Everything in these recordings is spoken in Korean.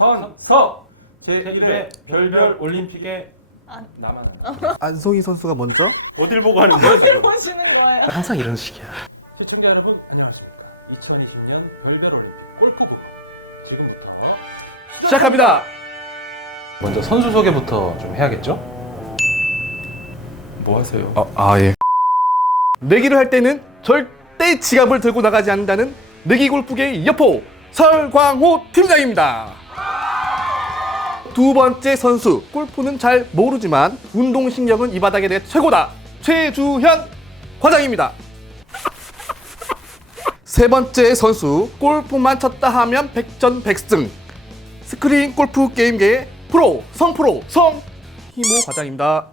선, 서! 제1회 별별 올림픽에 아. 나만 안송이 선수가 먼저 어딜 보고 하는 거야 지금? 보시는 거예요? 항상 이런 식이야 시청자 여러분 안녕하십니까 2020년 별별 올림픽 골프부 지금부터 시작합니다. 먼저 선수 소개부터 좀 해야겠죠? 뭐 하세요? 어, 아 예. 내기를 할 때는 절대 지갑을 들고 나가지 않는다는 내기 골프계의 여포 설광호 팀장입니다. 두 번째 선수 골프는 잘 모르지만 운동 신경은 이 바닥에 내 최고다 최주현 과장입니다. 세 번째 선수 골프만 쳤다 하면 백전백승 스크린 골프 게임계의 프로 성프로 성 희모 과장입니다.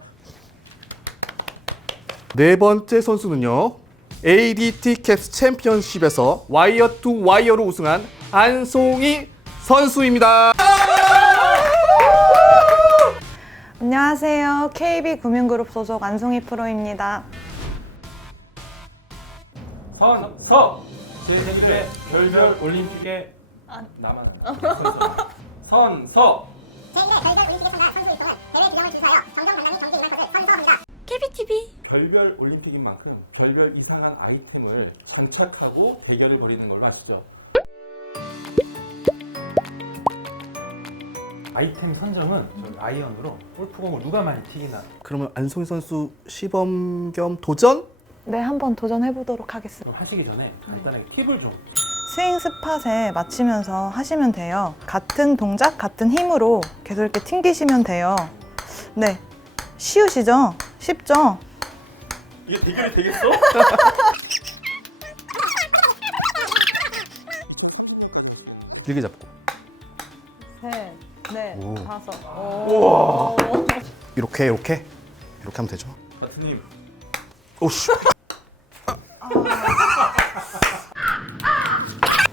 네 번째 선수는요. ADT 캡스 챔피언십에서 와이어 투 와이어로 우승한 안송이 선수입니다. 안녕하세요. KB 금융그룹 소속 안송이 프로입니다. 선, 서! 제1회 별별 올림픽에 아. 나만 선, 서! 제1회 별별 올림픽에 참가한 선수 일정은 대회 규정을 준수하여 정정당당히 경기 임할 것을 선서합니다. 별별 올림픽인 만큼 별별 이상한 아이템을 장착하고 대결을 벌이는 걸로 아시죠? 아이템 선정은 저희 아이언으로 골프공을 누가 많이 튀기나 그러면 안송이 선수 시범 겸 도전? 네, 한번 도전해 보도록 하겠습니다. 그럼 하시기 전에 간단하게 팁을 좀 스윙 스팟에 맞추면서 하시면 돼요. 같은 동작, 같은 힘으로 계속 이렇게 튕기시면 돼요. 네. 쉬우시죠? 쉽죠? 이게 대결이 되겠어? 길게 잡고 셋, 넷, 오. 다섯. 오. 이렇게 이렇게 이렇게 하면 되죠. 바트님 오씨.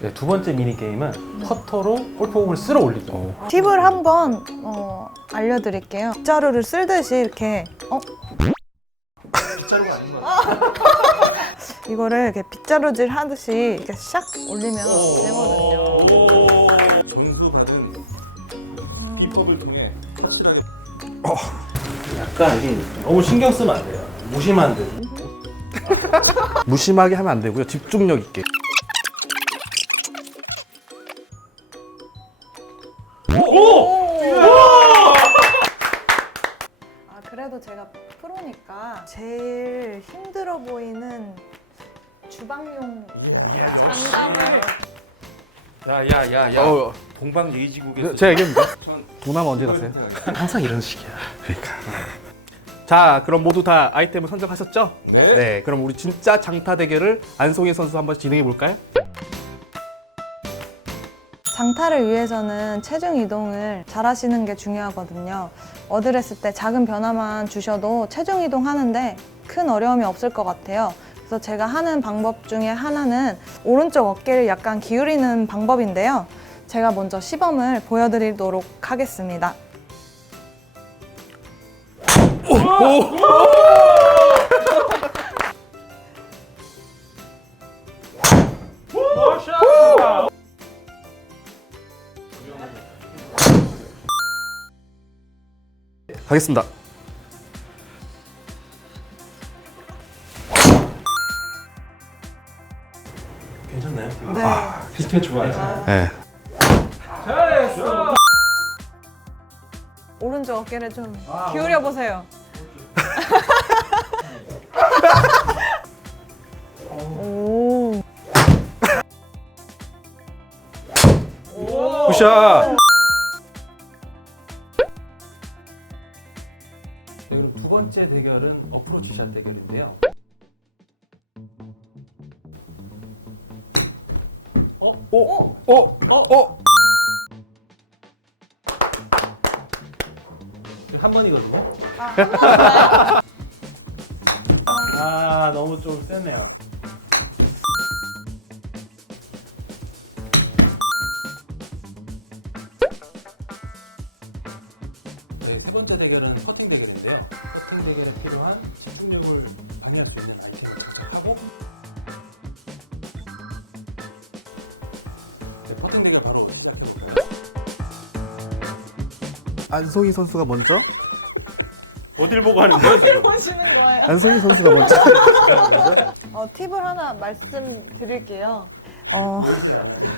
네, 두 번째 미니 게임은 퍼터로 골프공을 쓸어 올리기 팁을 한번 어, 알려드릴게요. 빗자루를 쓸듯이 이렇게 어? 빗자루가 아닌 것 같아 이거를 이렇게 빗자루질 하듯이 이렇게 샥 올리면 되거든요. 약간 이게 너무 신경 쓰면 안 돼요. 무심한 듯. 무심하게 하면 안 되고요. 집중력 있게. 아 그래도 제가 프로니까 제일 힘들어 보이는 주방용 장갑을 야야야야. 어, 동방 예의지국에서 제가 얘기합니다. 동남 언제 갔어요? 항상 이런 식이야 자, 그럼 모두 다 아이템을 선정하셨죠? 네. 그럼 우리 진짜 장타 대결을 안송이 선수 한번 진행해 볼까요? 장타를 위해서는 체중 이동을 잘 하시는 게 중요하거든요. 어드레스 때 작은 변화만 주셔도 체중 이동하는데 큰 어려움이 없을 것 같아요. 그래서 제가 하는 방법 중에 하나는 오른쪽 어깨를 약간 기울이는 방법인데요. 제가 먼저 시범을 보여드리도록 하겠습니다. 가겠습니다. 괜찮나요? 네. 비슷해 좋아요 네. 어깨를 좀 기울여 보세요. 오. 굿샷. 네, 그럼 두 번째 대결은 어프로치 샷 대결인데요 오, 오, 오. 한 번이거든요? 아, 아 너무 좀 세네요. 저희 세 번째 대결은 퍼팅 대결인데요. 퍼팅 대결에 필요한 집중력을 많이 할 수 있는 아이템을 하고 네, 퍼팅 대결 바로 시작해볼까요? 안송이 선수가 먼저. 어딜 보고 하는 거야 지금? 보시는 거예요? 안송이 선수가 먼저. 어, 팁을 하나 말씀드릴게요. 어,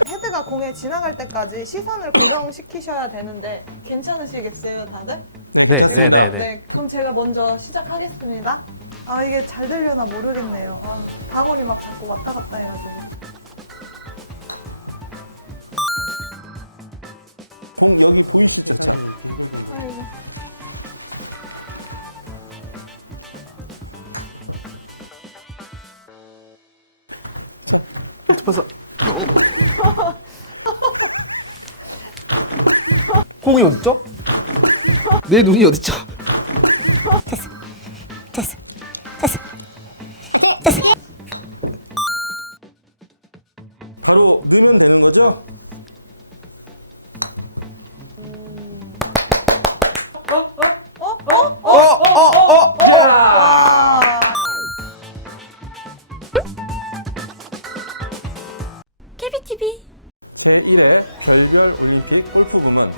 헤드가 공에 지나갈 때까지 시선을 고정시키셔야 되는데 괜찮으시겠어요, 다들? 네, 제가- 네, 네, 네. 그럼 제가 먼저 시작하겠습니다. 아 이게 잘 되려나 모르겠네요. 아, 방울이 막 자꾸 왔다 갔다 해가지고. 아이고. 짚어서. 공이 어딨죠? 내 눈이 어딨죠? 바로 넣으면 되는 거죠? 어? 어, 어, 어, 어. 와. 제1회 별별 올림픽 골프 부문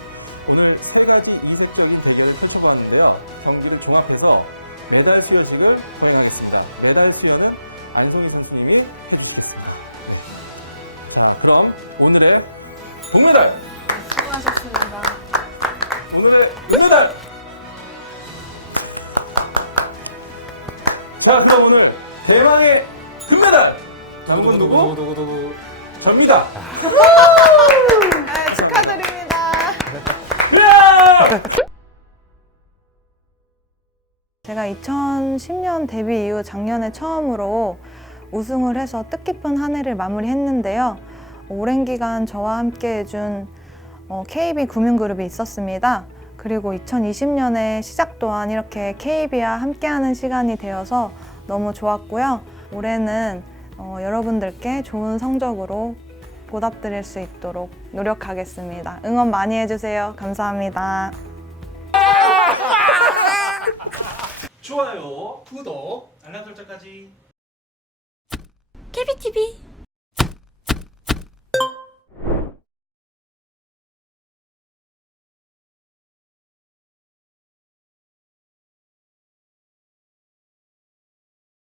오늘 세 가지 이색적인 대결을 펼쳐봤는데요. 경기를 종합해서 메달 수여식을 진행하겠습니다. 메달 수여는 안성희 선수님이 해주시겠습니다. 자, 그럼 오늘의 동메달, 수고하셨습니다. 오늘의 은메달. 자, 그럼 오늘 대망의 금메달. 누구 누구 접니다. 네, 축하드립니다. 제가 2010년 데뷔 이후 작년에 처음으로 우승을 해서 뜻깊은 한 해를 마무리했는데요. 오랜 기간 저와 함께 해준 어, KB 금융그룹이 있었습니다. 그리고 2020년에 시작 또한 이렇게 KB와 함께하는 시간이 되어서 너무 좋았고요. 올해는 어, 여러분들께 좋은 성적으로 보답드릴 수 있도록 노력하겠습니다. 응원 많이 해주세요. 감사합니다. 좋아요. 구독. 알람 설정까지. 케비티비